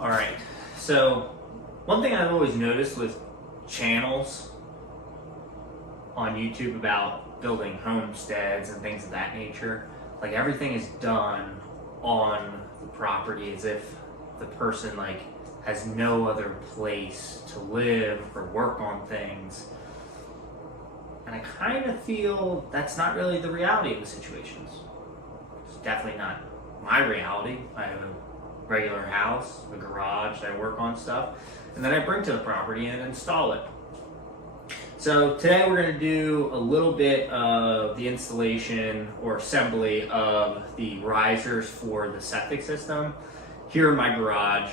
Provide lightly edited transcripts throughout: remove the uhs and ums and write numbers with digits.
All right, so one thing I've always noticed with channels on YouTube about building homesteads and things of that nature, like everything is done on the property as if the person like has no other place to live or work on things. And I kind of feel that's not really the reality of the situations. It's definitely not my reality. I have a regular house, a garage that I work on stuff, and then I bring to the property and install it. So today we're going to do a little bit of the installation or assembly of the risers for the septic system here in my garage.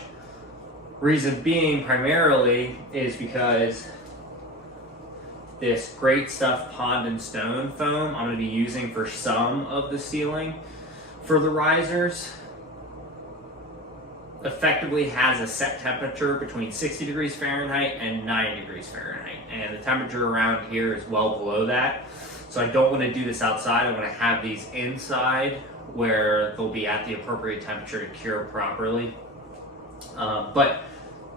Reason being primarily is because this Great Stuff Pond and Stone foam I'm going to be using for some of the sealing for the risers effectively has a set temperature between 60 degrees Fahrenheit and 90 degrees Fahrenheit. And the temperature around here is well below that. So I don't want to do this outside. I want to have these inside where they'll be at the appropriate temperature to cure properly. But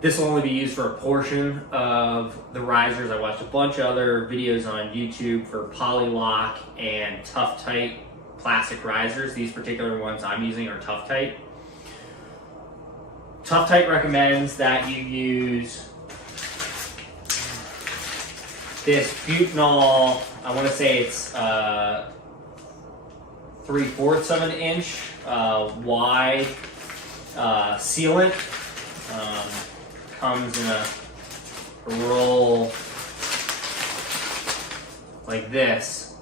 this will only be used for a portion of the risers. I watched a bunch of other videos on YouTube for Polylok and Tuf-Tite plastic risers. These particular ones I'm using are Tuf-Tite. Tuf-Tite recommends that you use this butanol, I want to say it's 3/4 of an inch wide sealant. Comes in a roll like this.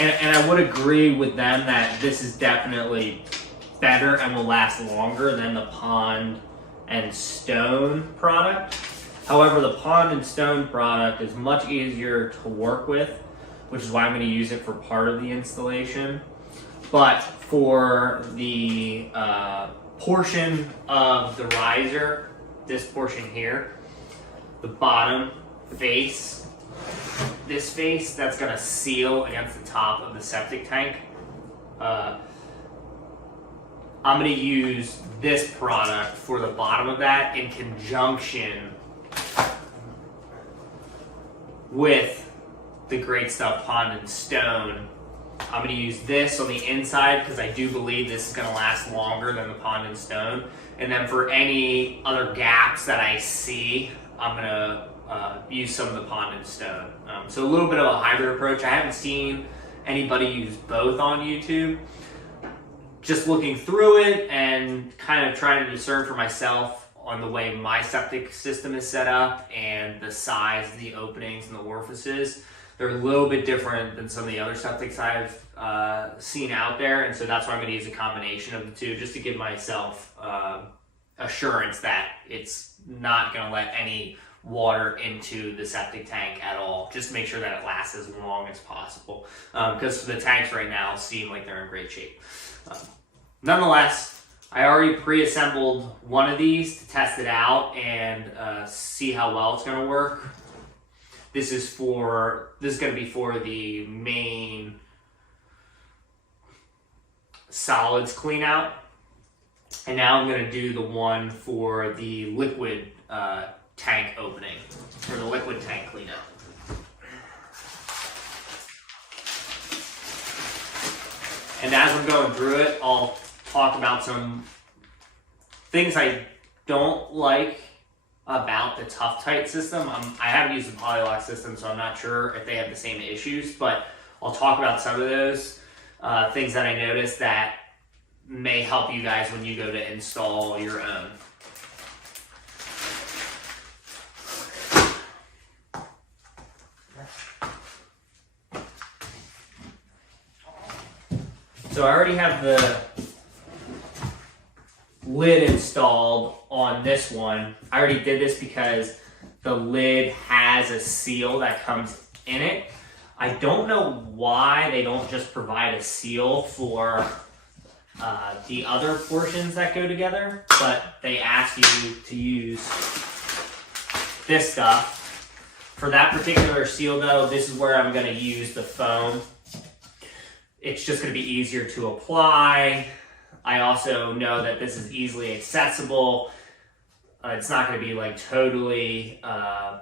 And I would agree with them that this is definitely better and will last longer than the Pond and Stone product. However, the Pond and Stone product is much easier to work with, which is why I'm going to use it for part of the installation. But for the portion of the riser, this portion here, the bottom face, this face that's going to seal against the top of the septic tank, I'm going to use this product for the bottom of that in conjunction with the Great Stuff Pond and Stone. I'm going to use this on the inside because I do believe this is going to last longer than the Pond and Stone. And then for any other gaps that I see, I'm going to use some of the Pond and Stone. So a little bit of a hybrid approach. I haven't seen anybody use both on YouTube. Just looking through it and kind of trying to discern for myself on the way my septic system is set up and the size of the openings and the orifices. They're a little bit different than some of the other septics I've seen out there, and so that's why I'm going to use a combination of the two just to give myself assurance that it's not going to let any water into the septic tank at all, just to make sure that it lasts as long as possible, because the tanks right now seem like they're in great shape. Nonetheless, I already pre-assembled one of these to test it out and see how well it's going to work. This is going to be for the main solids clean out. And now I'm going to do the one for the liquid tank opening, or the liquid tank clean out. And as I'm going through it, I'll talk about some things I don't like about the Tuf-Tite system. I haven't used the Polylok system, so I'm not sure if they have the same issues, but I'll talk about some of those things that I noticed that may help you guys when you go to install your own. So I already have the lid installed on this one. I already did this because the lid has a seal that comes in it. I don't know why they don't just provide a seal for the other portions that go together, but they ask you to use this stuff. For that particular seal though, this is where I'm going to use the foam. It's just going to be easier to apply. I also know that this is easily accessible. It's not going to be like totally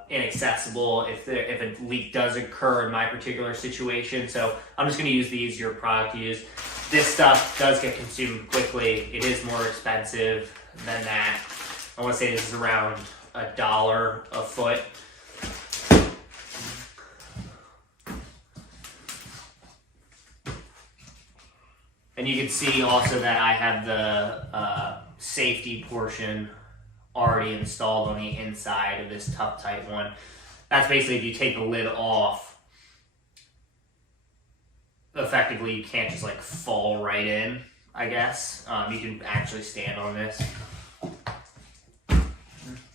inaccessible if a leak does occur in my particular situation. So I'm just going to use the easier product to use. This stuff does get consumed quickly. It is more expensive than that. I want to say this is around $1 a foot. And you can see also that I have the safety portion already installed on the inside of this Tuf-Tite one. That's basically if you take the lid off, effectively you can't just like fall right in, I guess. You can actually stand on this.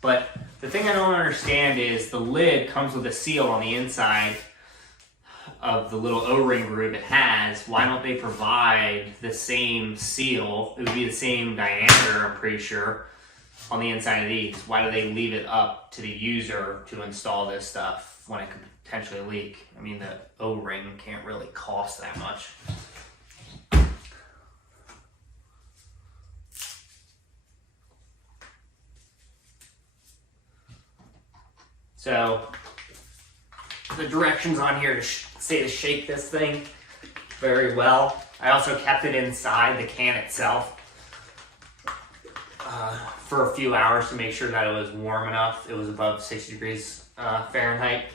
But the thing I don't understand is the lid comes with a seal on the inside of the little O-ring groove it has. Why don't they provide the same seal? It would be the same diameter, I'm pretty sure, on the inside of these. Why do they leave it up to the user to install this stuff when it could potentially leak? I mean, the O-ring can't really cost that much. So the directions on here to say to shake this thing very well. I also kept it inside the can itself for a few hours to make sure that it was warm enough. It was above 60 degrees Fahrenheit.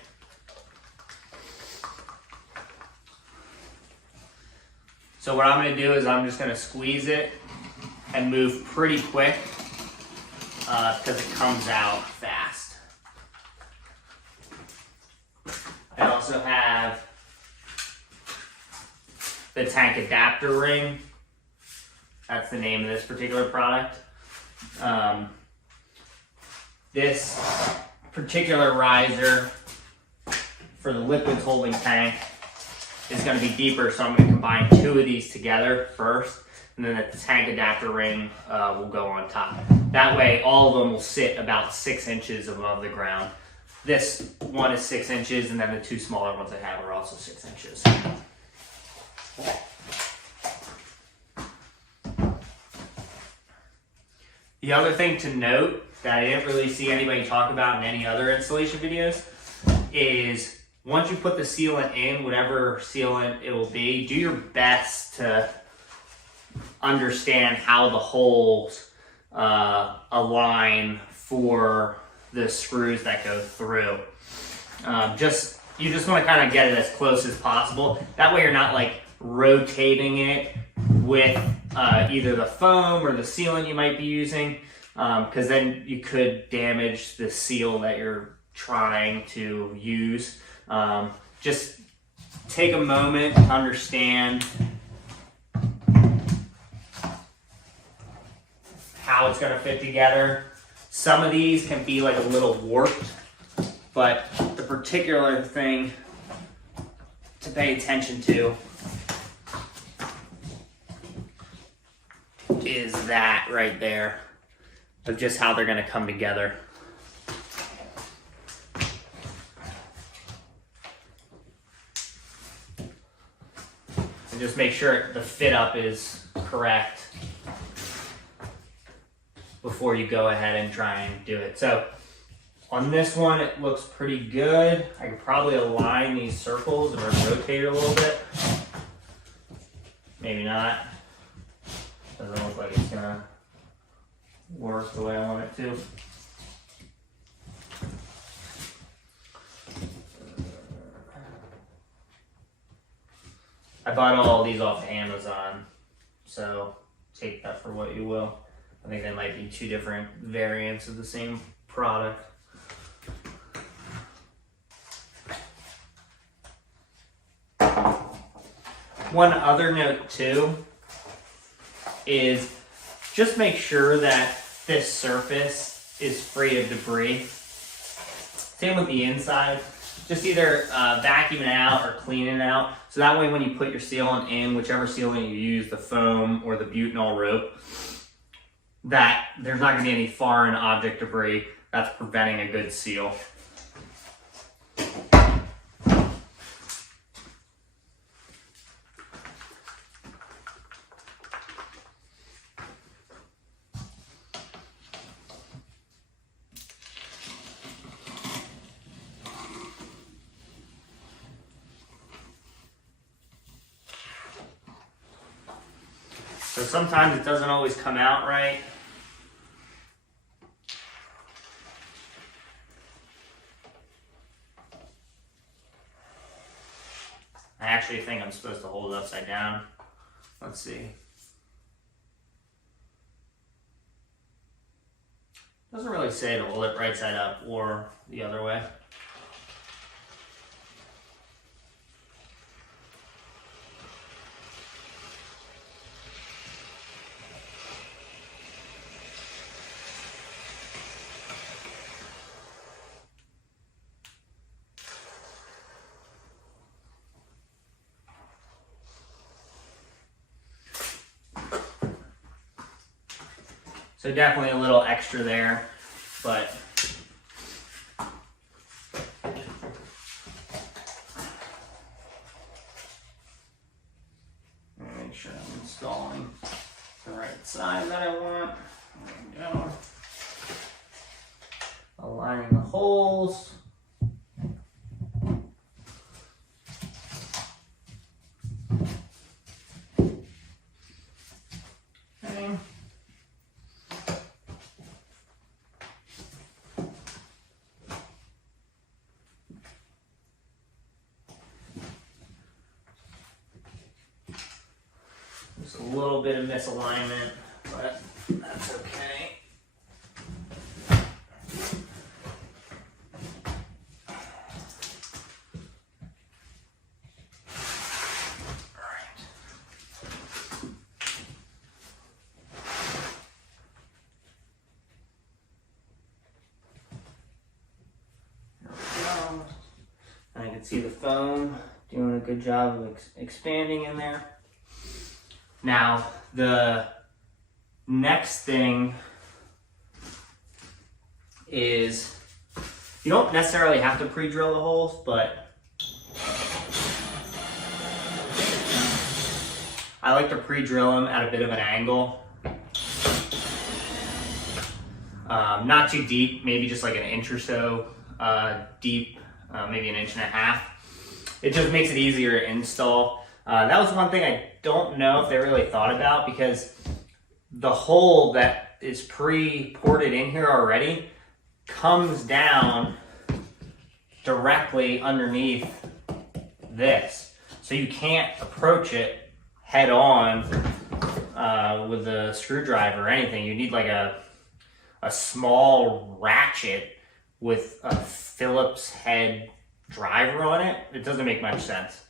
So what I'm going to do is I'm just going to squeeze it and move pretty quick because it comes out fast. I also have the tank adapter ring. That's the name of this particular product. This particular riser for the liquids holding tank is going to be deeper, so I'm going to combine two of these together first, and then the tank adapter ring will go on top. That way all of them will sit about 6 inches above the ground. This one is 6 inches, and then the two smaller ones I have are also 6 inches. The other thing to note that I didn't really see anybody talk about in any other installation videos is once you put the sealant in, whatever sealant it will be, do your best to understand how the holes align for the screws that go through. You just want to kind of get it as close as possible. That way you're not like rotating it with either the foam or the sealant you might be using, because then you could damage the seal that you're trying to use. Just take a moment to understand how it's going to fit together. Some of these can be like a little warped, but the particular thing to pay attention to is that right there, of just how they're going to come together. And just make sure the fit up is correct before you go ahead and try and do it. So on this one, it looks pretty good. I could probably align these circles and rotate it a little bit. Maybe not. Doesn't look like it's gonna work the way I want it to. I bought all these off Amazon, so take that for what you will. I think they might be two different variants of the same product. One other note too is just make sure that this surface is free of debris. Same with the inside. Just either vacuum it out or clean it out. So that way when you put your sealant in, whichever sealant you use, the foam or the butanol rope, that there's not going to be any foreign object debris that's preventing a good seal. So sometimes it doesn't always come out right. I actually think I'm supposed to hold it upside down. Let's see. Doesn't really say to hold it right side up or the other way. So definitely a little extra there, but make sure I'm installing the right side that I want. There we go. Aligning the holes. Okay. Just a little bit of misalignment, but that's okay. I can see the foam doing a good job of expanding in there. Now, the next thing is, you don't necessarily have to pre-drill the holes, but I like to pre-drill them at a bit of an angle. Not too deep, maybe just like an inch or so deep, maybe an inch and a half. It just makes it easier to install. That was one thing I don't know if they really thought about, because the hole that is pre-ported in here already comes down directly underneath this. So you can't approach it head on with a screwdriver or anything. You need like a small ratchet with a Phillips head driver on it. It doesn't make much sense.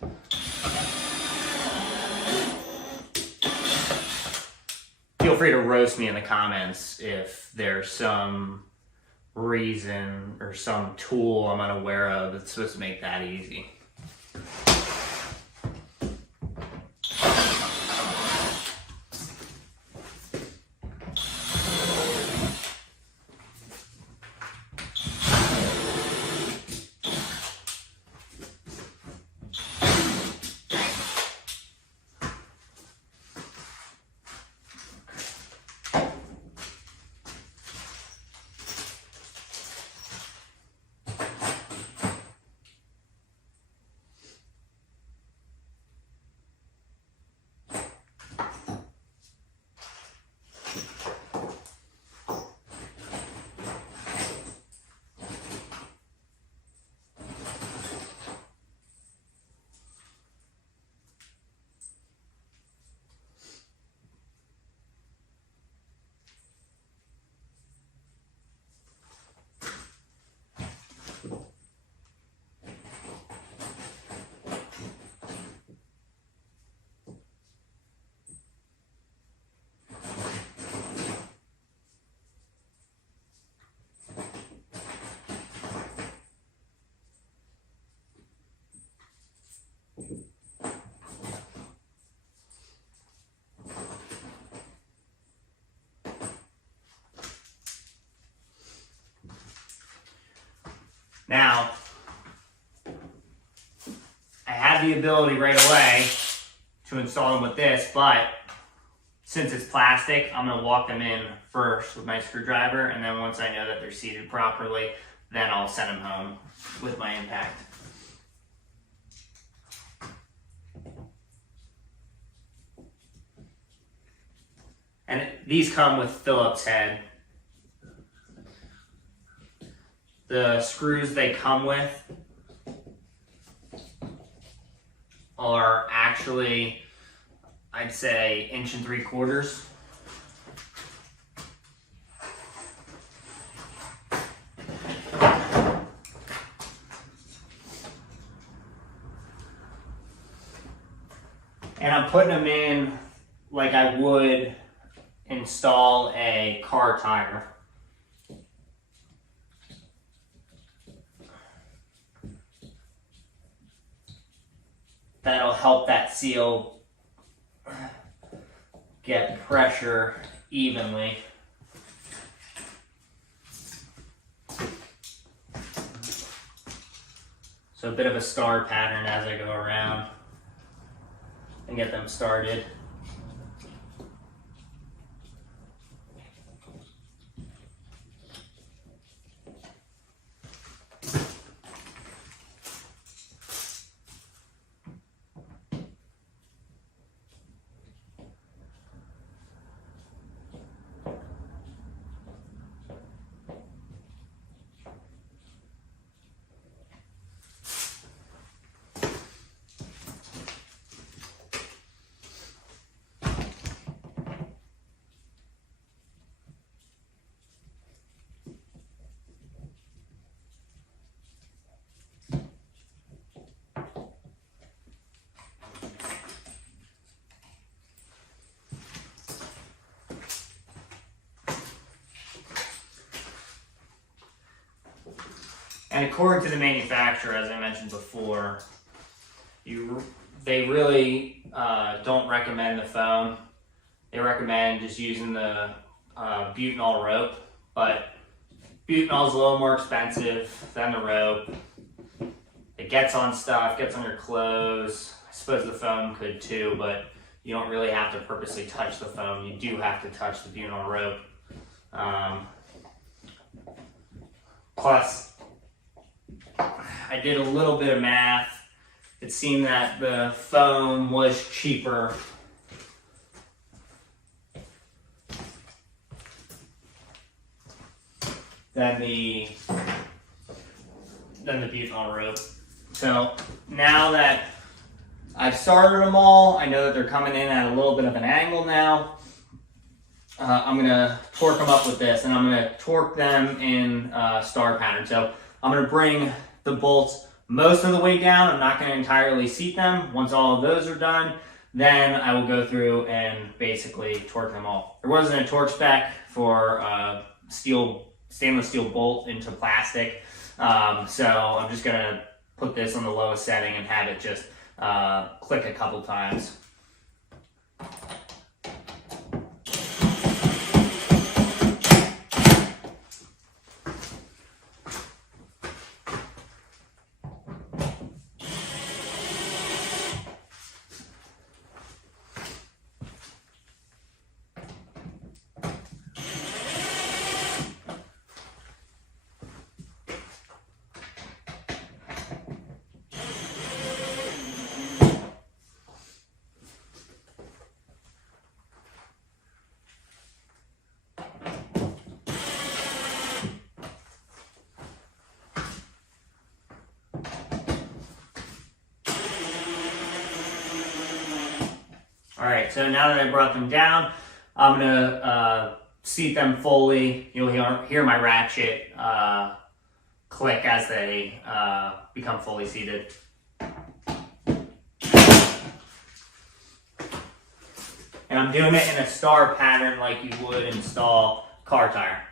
Feel free to roast me in the comments if there's some reason or some tool I'm unaware of that's supposed to make that easy. Now, I have the ability right away to install them with this, but since it's plastic, I'm going to walk them in first with my screwdriver, and then once I know that they're seated properly, then I'll send them home with my impact. And these come with Phillips head. The screws they come with are actually, I'd say, 1 3/4 inches. And I'm putting them in like I would install a car tire. That'll help that seal get pressure evenly. So a bit of a star pattern as I go around and get them started. And according to the manufacturer, as I mentioned before, they really don't recommend the foam. They recommend just using the butanol rope, but butanol is a little more expensive than the rope. It gets on stuff, gets on your clothes. I suppose the foam could too, but you don't really have to purposely touch the foam. You do have to touch the butanol rope. Plus, I did a little bit of math. It seemed that the foam was cheaper than the butanol rope. So now that I've started them all, I know that they're coming in at a little bit of an angle now. I'm gonna torque them up with this, and I'm gonna torque them in star pattern. So I'm gonna bring the bolts most of the way down. I'm not gonna entirely seat them. Once all of those are done, then I will go through and basically torque them all. There wasn't a torque spec for stainless steel bolt into plastic. So I'm just gonna put this on the lowest setting and have it just click a couple times. Alright, so now that I brought them down, I'm going to seat them fully. You'll hear my ratchet click as they become fully seated. And I'm doing it in a star pattern like you would install car tire.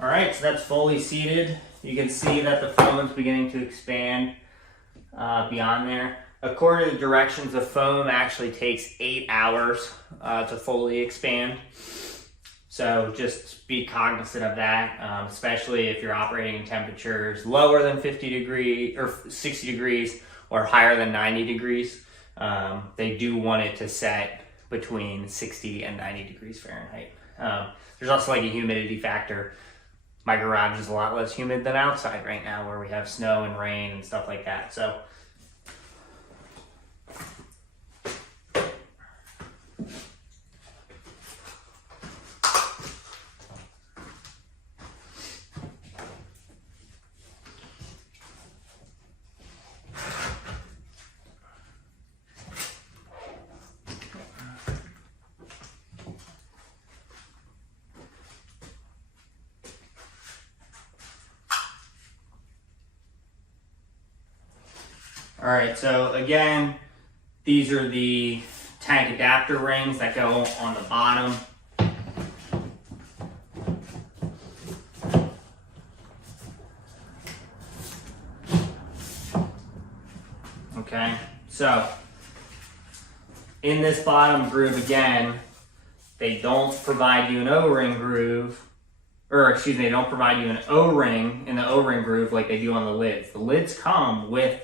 Alright, so that's fully seated. You can see that the foam is beginning to expand beyond there. According to the directions, the foam actually takes 8 hours to fully expand. So just be cognizant of that, especially if you're operating in temperatures lower than 50 degrees or 60 degrees or higher than 90 degrees. They do want it to set between 60 and 90 degrees Fahrenheit. There's also like a humidity factor. My garage is a lot less humid than outside right now where we have snow and rain and stuff like that. So all right, so again, these are the tank adapter rings that go on the bottom. Okay, so in this bottom groove again, they don't provide you an O-ring groove, or excuse me, they don't provide you an O-ring in the O-ring groove like they do on the lids. The lids come with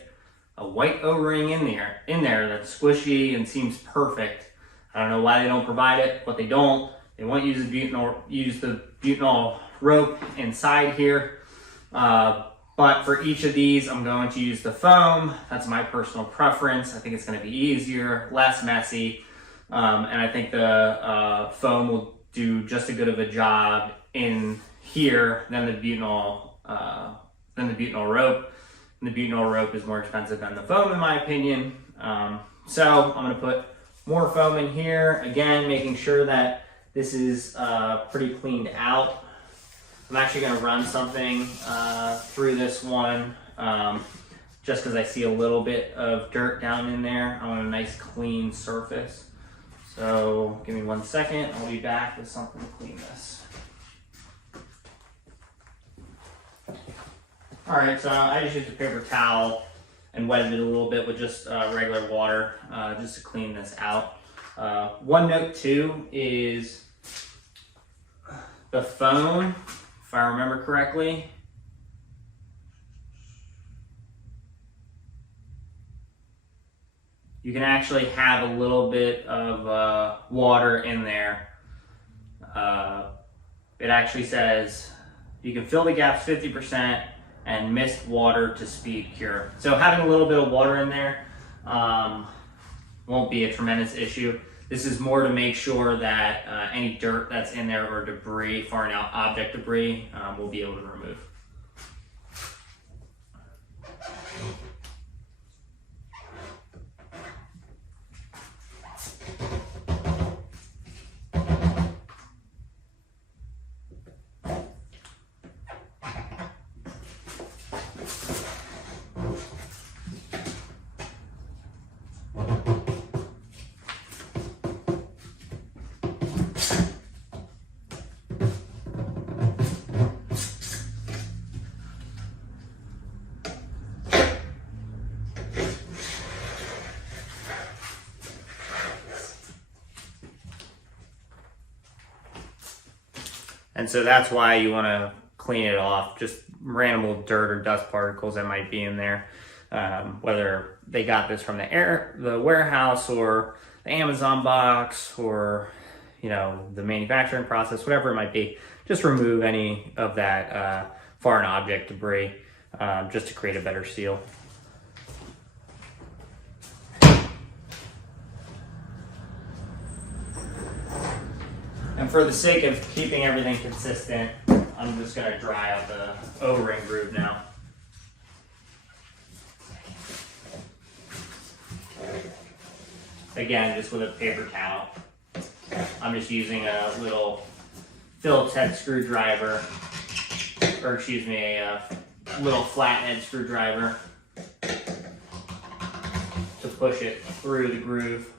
a white O-ring in there that's squishy and seems perfect. I don't know why they don't provide it, but they don't. They won't use the butanol rope inside here. But for each of these, I'm going to use the foam. That's my personal preference. I think it's going to be easier, less messy, and I think the foam will do just as good of a job in here than the butanol rope. And the butanol rope is more expensive than the foam, in my opinion. So I'm going to put more foam in here. Again, making sure that this is pretty cleaned out. I'm actually going to run something through this one just because I see a little bit of dirt down in there. I want a nice clean surface. So give me 1 second. I'll be back with something to clean this. All right, so I just used a paper towel and wetted it a little bit with just regular water just to clean this out. One note too is the foam, if I remember correctly, you can actually have a little bit of water in there. It actually says you can fill the gaps 50% and mist water to speed cure. So having a little bit of water in there won't be a tremendous issue. This is more to make sure that any dirt that's in there or debris, foreign object debris, we'll be able to remove. And so that's why you want to clean it off, just random dirt or dust particles that might be in there. Whether they got this from the warehouse or the Amazon box or, you know, the manufacturing process, whatever it might be, just remove any of that foreign object debris just to create a better seal. And for the sake of keeping everything consistent, I'm just going to dry out the O-ring groove now. Again, just with a paper towel. I'm just using a little Phillips head screwdriver, or excuse me, a little flathead screwdriver to push it through the groove.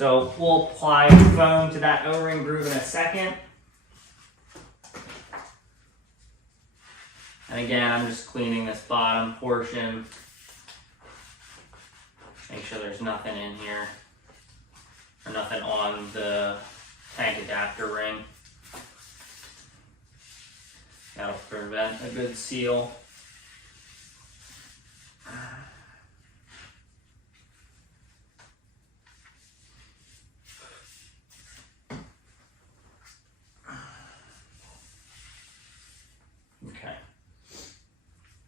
So we'll apply foam to that O-ring groove in a second. And again, I'm just cleaning this bottom portion. Make sure there's nothing in here, or nothing on the tank adapter ring. That'll prevent a good seal. Okay.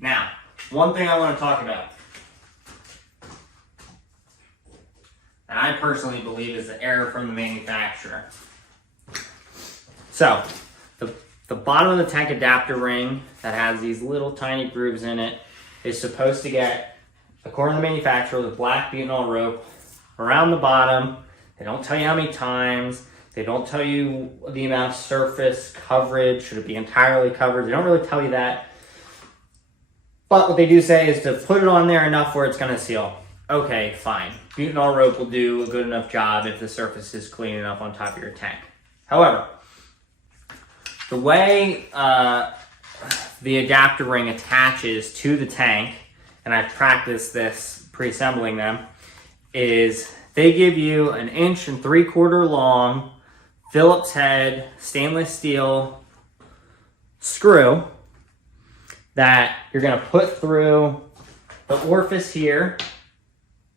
Now, one thing I want to talk about, and I personally believe is the error from the manufacturer. So, the bottom of the tank adapter ring that has these little tiny grooves in it is supposed to get, according to the manufacturer, the black butanol rope around the bottom. They don't tell you how many times. They don't tell you the amount of surface coverage. Should it be entirely covered? They don't really tell you that. But what they do say is to put it on there enough where it's going to seal. Okay, fine. Butanol rope will do a good enough job if the surface is clean enough on top of your tank. However, the way the adapter ring attaches to the tank, and I've practiced this pre-assembling them, is they give you an 1 3/4 long Phillips head stainless steel screw that you're going to put through the orifice here,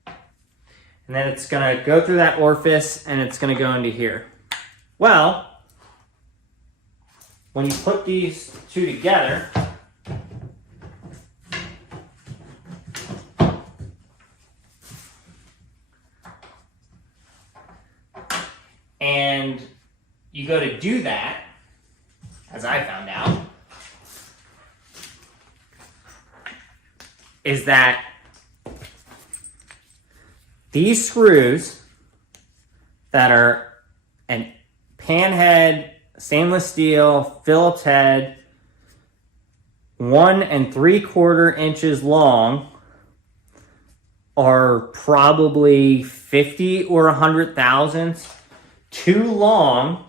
and then it's going to go through that orifice and it's going to go into here. Well, when you put these two together, and you go to do that, as I found out, is that these screws that are an pan head, stainless steel, Phillips head, 1 3/4 inches long, are probably 50 or 100 thousandths too long.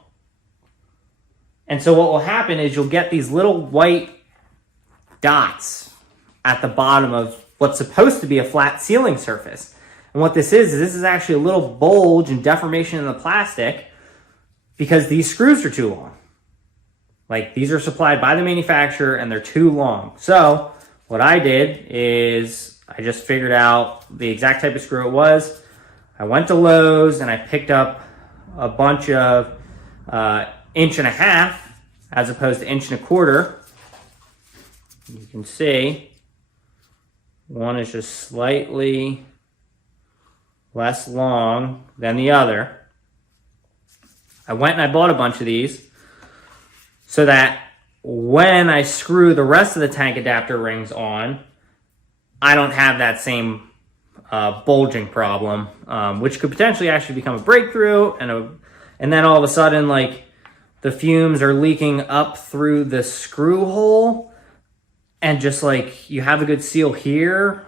And so what will happen is you'll get these little white dots at the bottom of what's supposed to be a flat sealing surface. And what this is actually a little bulge and deformation in the plastic because these screws are too long. Like, these are supplied by the manufacturer and they're too long. So what I did is I just figured out the exact type of screw it was. I went to Lowe's and I picked up a bunch of 1.5 inches as opposed to 1 1/4 inches. You can see one is just slightly less long than the other. I went and I bought a bunch of these so that when I screw the rest of the tank adapter rings on, I don't have that same bulging problem, which could potentially actually become a breakthrough, and then all of a sudden, like, the fumes are leaking up through the screw hole, and just like you have a good seal here,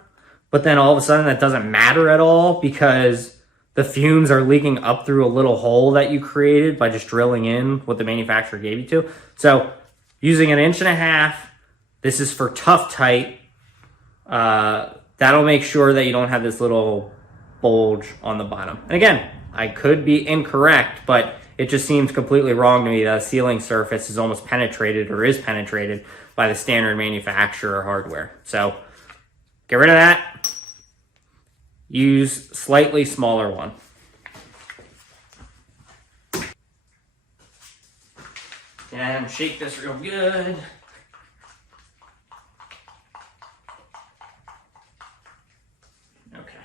but then all of a sudden that doesn't matter at all because the fumes are leaking up through a little hole that you created by just drilling in what the manufacturer gave you to. So using an 1.5 inches, this is for Tuf-Tite. That'll make sure that you don't have this little bulge on the bottom. And again, I could be incorrect, but it just seems completely wrong to me that a sealing surface is almost penetrated or is penetrated by the standard manufacturer hardware. So get rid of that. Use slightly smaller one. And shake this real good. Okay.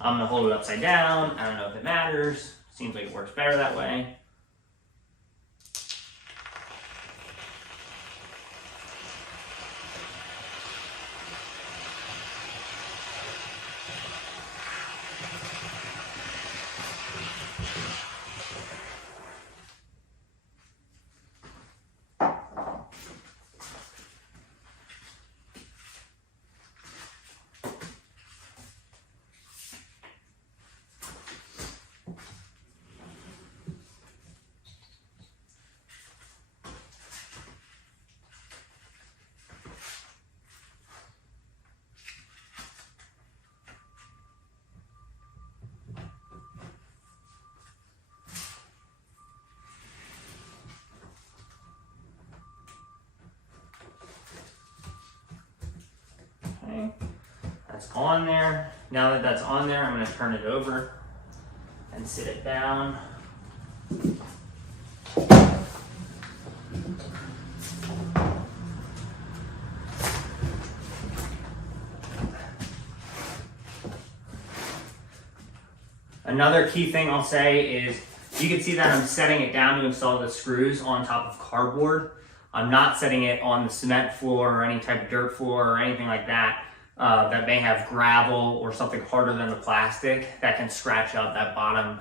I'm gonna hold it upside down. I don't know if it matters. Seems like it works better that way. That's on there. Now that that's on there, I'm going to turn it over and sit it down. Another key thing I'll say is you can see that I'm setting it down to install the screws on top of cardboard. I'm not setting it on the cement floor or any type of dirt floor or anything like that that may have gravel or something harder than the plastic that can scratch out that bottom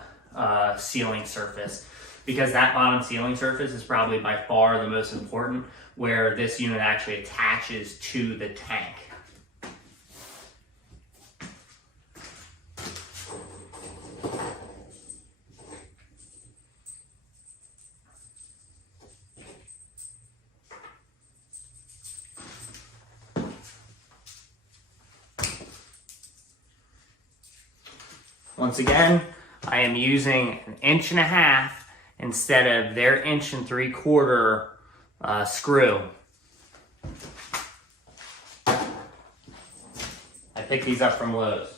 sealing surface. Because that bottom sealing surface is probably by far the most important, where this unit actually attaches to the tank. Once again, I am using 1.5 inches instead of their 1 3/4 screw. I picked these up from Lowe's.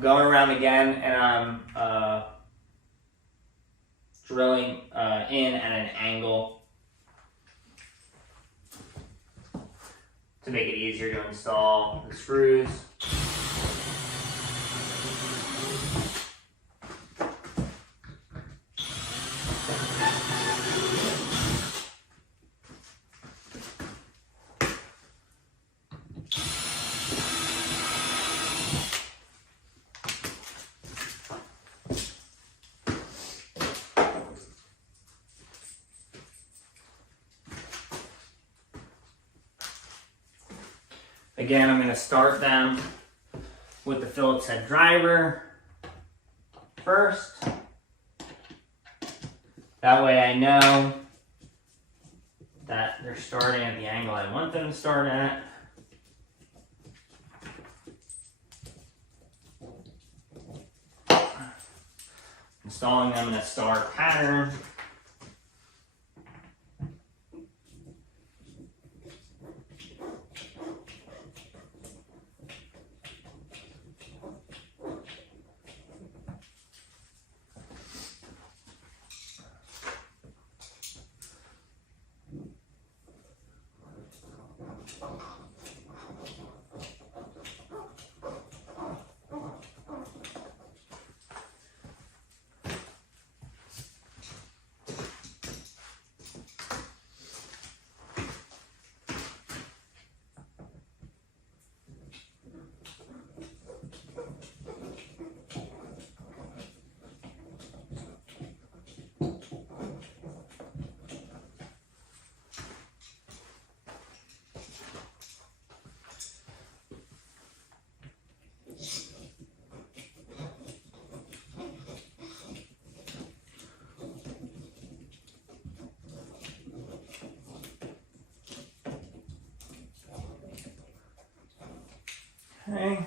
Going around again, and I'm drilling in at an angle to make it easier to install the screws. Again, I'm going to start them with the Phillips head driver first. That way I know that they're starting at the angle I want them to start at. Installing them in a star pattern. Okay.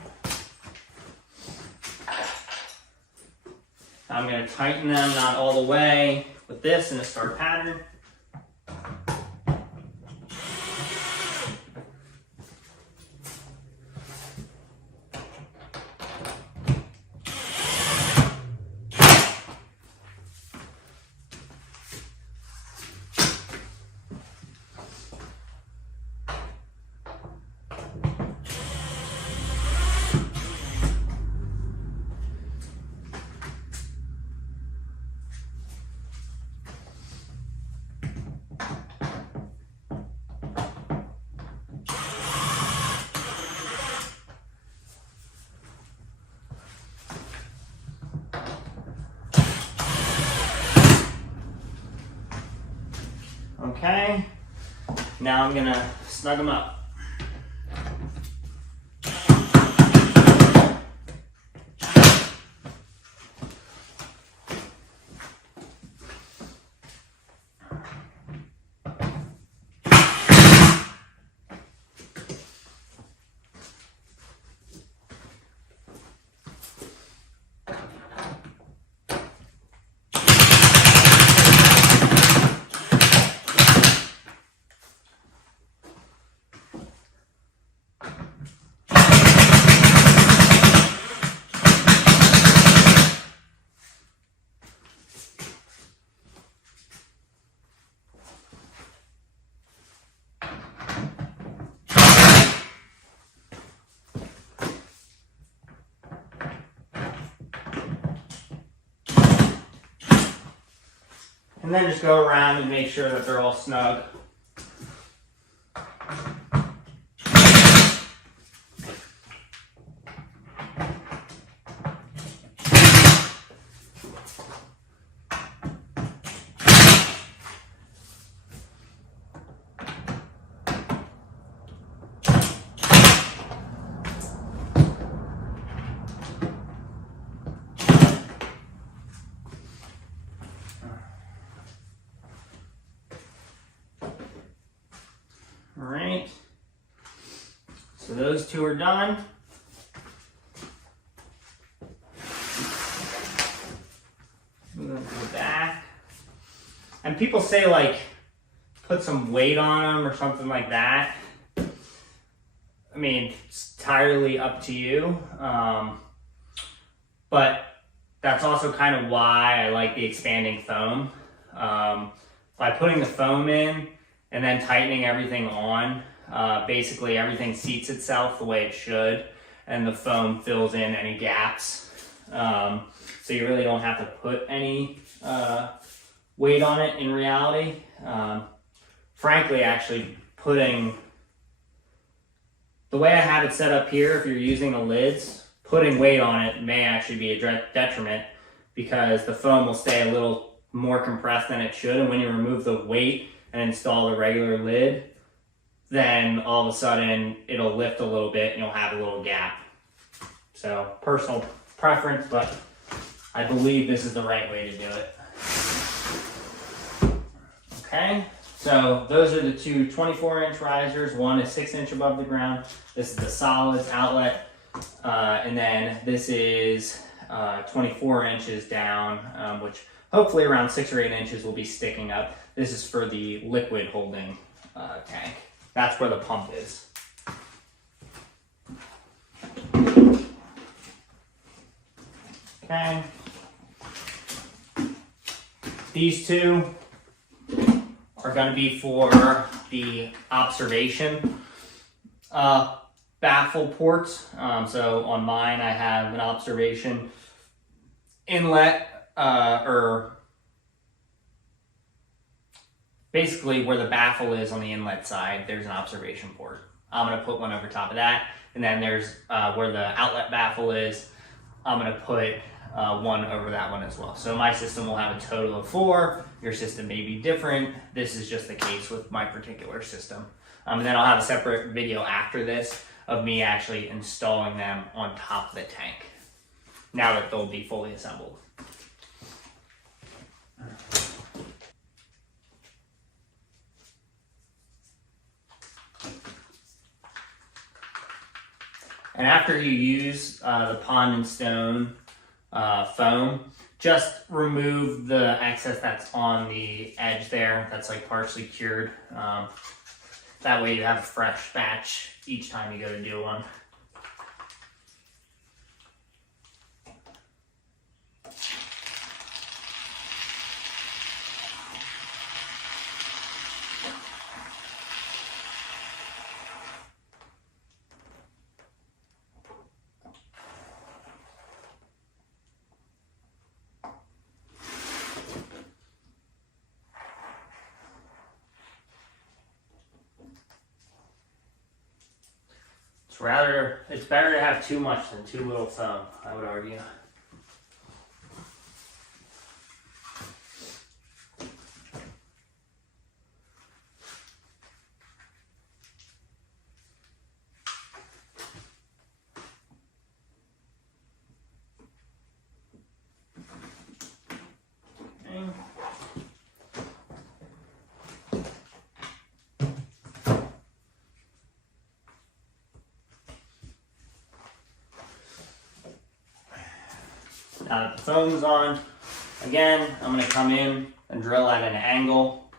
I'm going to tighten them, not all the way, with this in a star pattern. Okay, now I'm gonna snug them up. And then just go around and make sure that they're all snug. All right, so those two are done. Move them to the back. And people say like, put some weight on them or something like that. I mean, it's entirely up to you. But that's also kind of why I like the expanding foam. By putting the foam in, and then tightening everything on, basically everything seats itself the way it should, and the foam fills in any gaps. So you really don't have to put any weight on it in reality. Frankly, actually putting, the way I have it set up here, if you're using the lids, putting weight on it may actually be a detriment because the foam will stay a little more compressed than it should, and when you remove the weight and install the regular lid, then all of a sudden it'll lift a little bit and you'll have a little gap. So personal preference, but I believe this is the right way to do it. Okay, so those are the two 24-inch risers. One is 6 inch above the ground. This is the solids outlet. And then this is 24 inches down, which hopefully around 6 or 8 inches will be sticking up. This is for the liquid holding tank. That's where the pump is. Okay. These two are going to be for the observation baffle ports. So on mine, I have an observation inlet, or basically where the baffle is on the inlet side, there's an observation port. I'm going to put one over top of that. And then there's where the outlet baffle is, I'm going to put one over that one as well. So my system will have a total of 4. Your system may be different. This is just the case with my particular system. And then I'll have a separate video after this of me actually installing them on top of the tank, now that they'll be fully assembled. And after you use the pond and stone foam, just remove the excess that's on the edge there, that's like partially cured. That way you have a fresh batch each time you go to do one. It's better to have too much than too little foam, I would argue. Now that the foam's on, again, I'm going to come in and drill at an angle.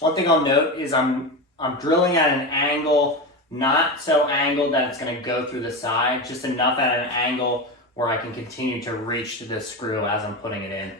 One thing I'll note is I'm drilling at an angle, not so angled that it's going to go through the side, just enough at an angle where I can continue to reach the screw as I'm putting it in.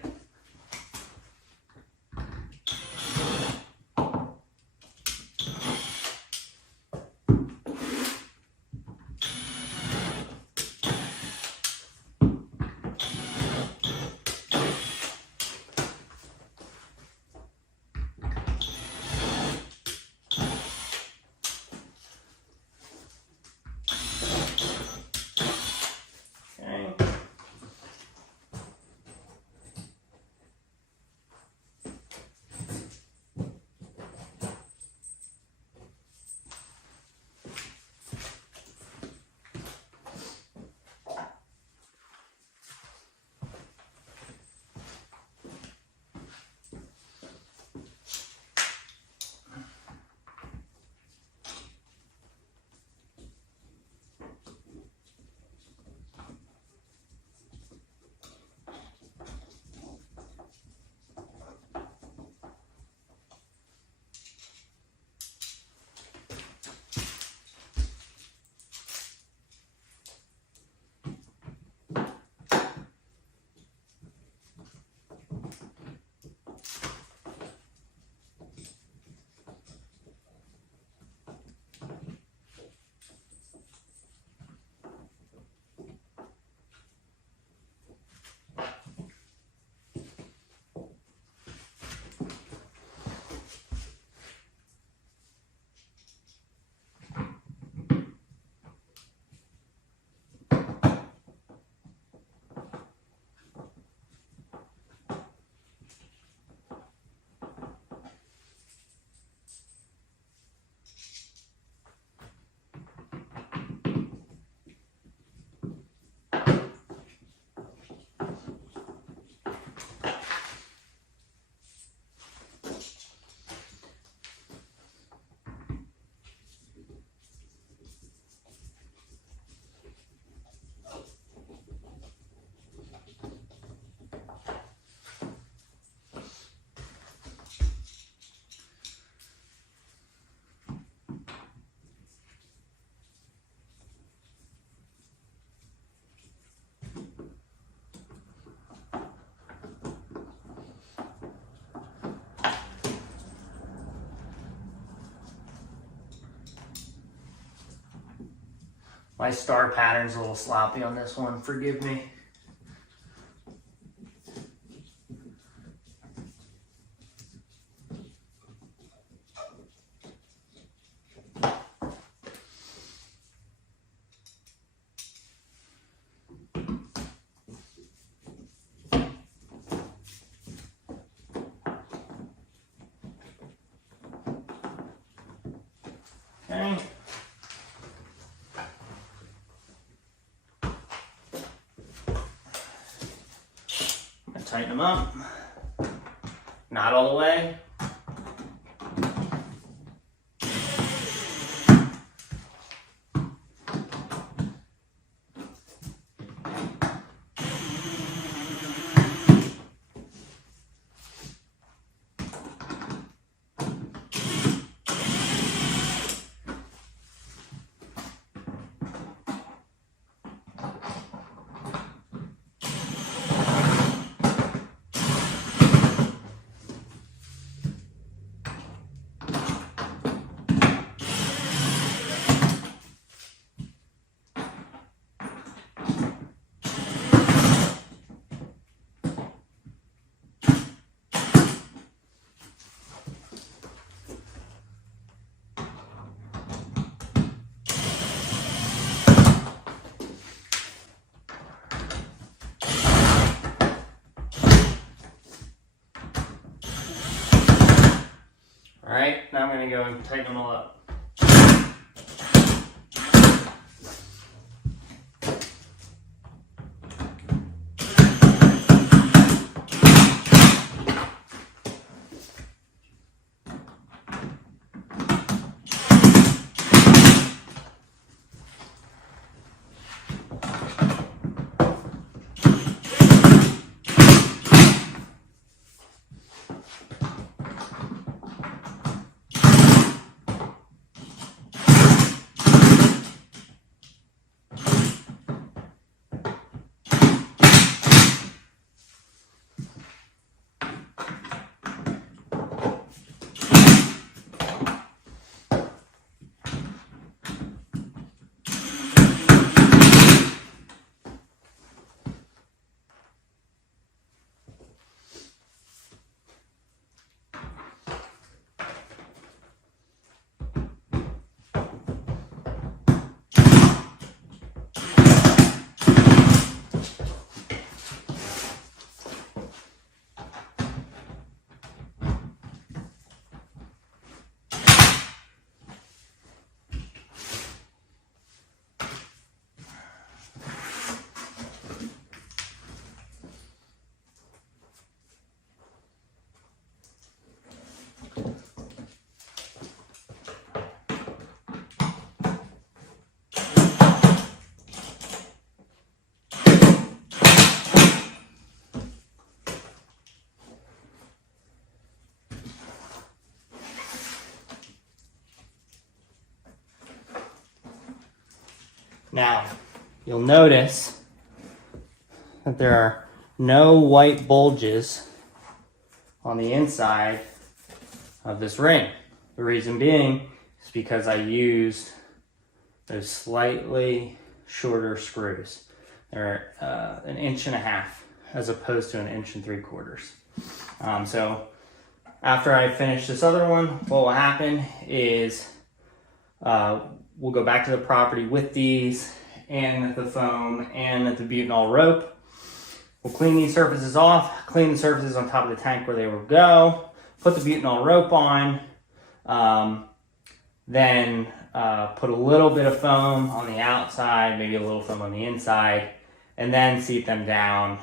My star pattern's a little sloppy on this one, forgive me. Okay. Tighten them up. Not all the way. All right, now I'm going to go and tighten them all up. Now, you'll notice that there are no white bulges on the inside of this ring. The reason being is because I used those slightly shorter screws. They're 1.5 inches as opposed to 1 3/4 inches. So after I finish this other one, what will happen is we'll go back to the property with these and the foam and the butanol rope. We'll clean these surfaces off, clean the surfaces on top of the tank where they will go, put the butanol rope on, then put a little bit of foam on the outside, maybe a little foam on the inside, and then seat them down.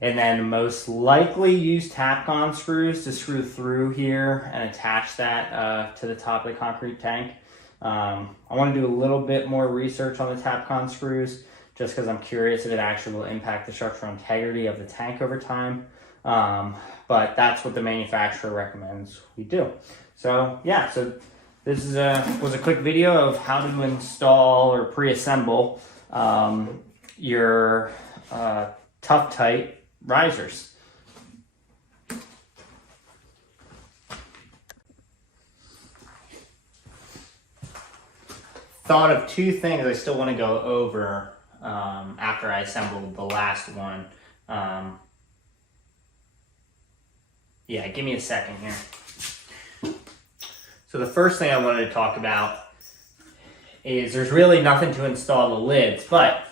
And then most likely use Tapcon screws to screw through here and attach that to the top of the concrete tank. I want to do a little bit more research on the Tapcon screws just because I'm curious if it actually will impact the structural integrity of the tank over time. But that's what the manufacturer recommends we do. So yeah, so this is was a quick video of how to install or pre-assemble your Tuf-Tite risers. thought of two things I still want to go over after I assembled the last one. Yeah, give me a second here. So the first thing I wanted to talk about is there's really nothing to install the lids, but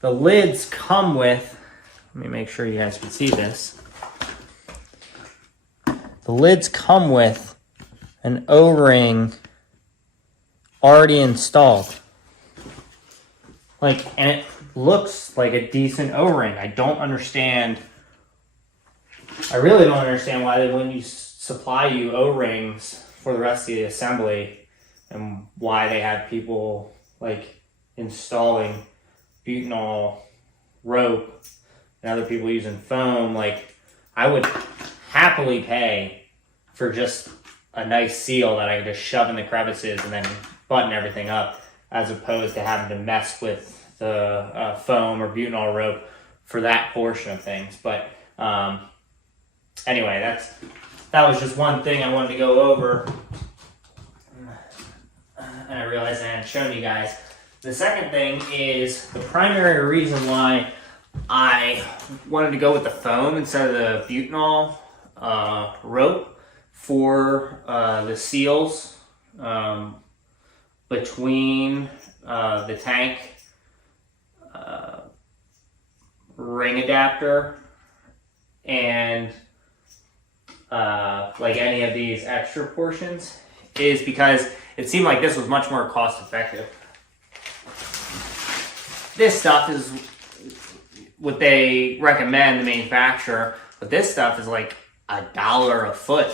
the lids come with, let me make sure you guys can see this. The lids come with an O-ring already installed. And it looks like a decent O-ring. I really don't understand why they wouldn't supply you O-rings for the rest of the assembly, and why they have people installing butanol rope and other people using foam. I would happily pay for just a nice seal that I could just shove in the crevices and then button everything up, as opposed to having to mess with the foam or butanol rope for that portion of things. But anyway, that was just one thing I wanted to go over, and I realized I hadn't shown you guys. The second thing is the primary reason why I wanted to go with the foam instead of the butanol rope for the seals between the tank ring adapter and any of these extra portions, is because it seemed like this was much more cost effective. This stuff is what they recommend, the manufacturer, but this stuff is like $1 a foot,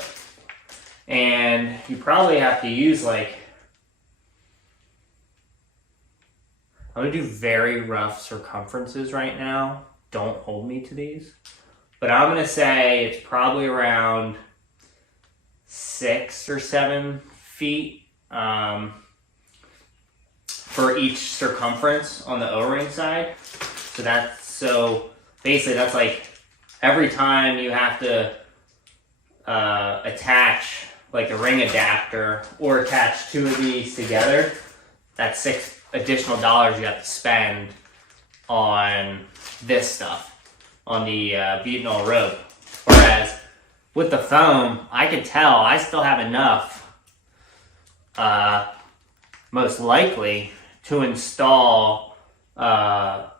and you probably have to use I'm gonna do very rough circumferences right now. Don't hold me to these, but I'm gonna say it's probably around 6 or 7 feet for each circumference on the O-ring side. So basically that's every time you have to attach a ring adapter or attach two of these together, that's $6 additional you have to spend on this stuff, on the butanol rope. Whereas with the foam, I can tell I still have enough, most likely, to install the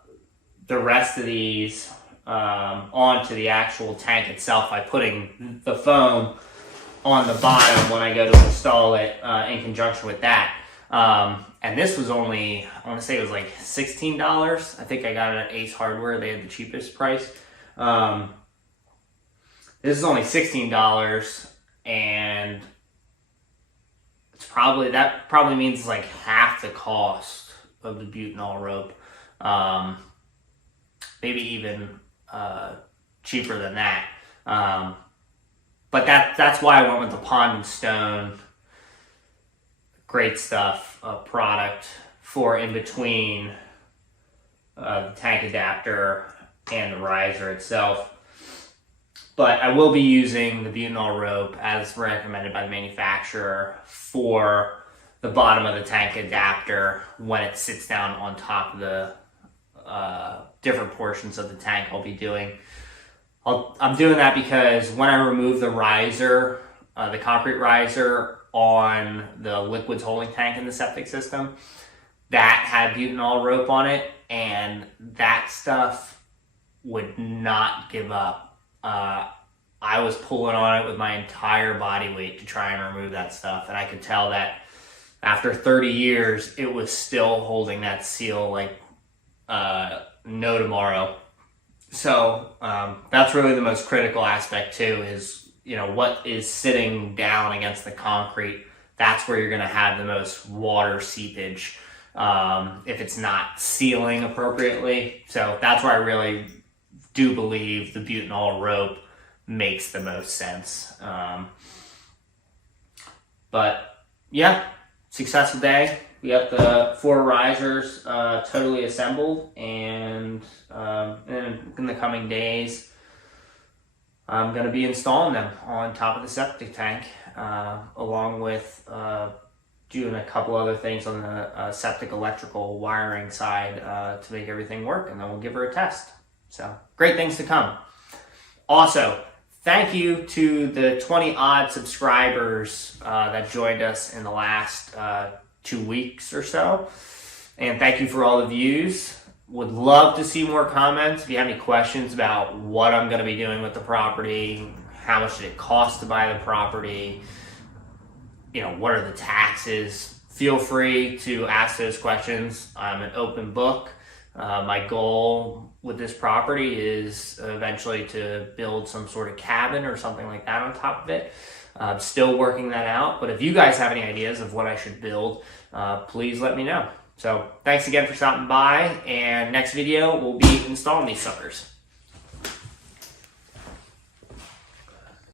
rest of these onto the actual tank itself by putting the foam on the bottom when I go to install it in conjunction with that. And this was only, I want to say it was $16. I think I got it at Ace Hardware. They had the cheapest price. This is only $16, and that probably means it's half the cost of the butanol rope. Maybe even cheaper than that. But that's why I went with the Pond and Stone. Great stuff, product for in between the tank adapter and the riser itself. But I will be using the butanol rope as recommended by the manufacturer for the bottom of the tank adapter when it sits down on top of the different portions of the tank I'll be doing. I'm doing that because when I remove the riser, the concrete riser on the liquids holding tank in the septic system, that had butanol rope on it, and that stuff would not give up. I was pulling on it with my entire body weight to try and remove that stuff, and I could tell that after 30 years, it was still holding that seal like no tomorrow. So that's really the most critical aspect too, is what is sitting down against the concrete. That's where you're going to have the most water seepage if it's not sealing appropriately. So that's where I really do believe the butanol rope makes the most sense. But yeah, successful day. We got the 4 risers totally assembled, and in the coming days, I'm going to be installing them on top of the septic tank, along with doing a couple other things on the septic electrical wiring side to make everything work, and then we'll give her a test. So great things to come. Also, thank you to the 20 odd subscribers that joined us in the last 2 weeks or so. And thank you for all the views. Would love to see more comments. If you have any questions about what I'm going to be doing with the property, how much did it cost to buy the property, what are the taxes, feel free to ask those questions. I'm an open book. My goal with this property is eventually to build some sort of cabin or something like that on top of it. I'm still working that out, but if you guys have any ideas of what I should build, please let me know. So thanks again for stopping by, and next video we'll be installing these suckers.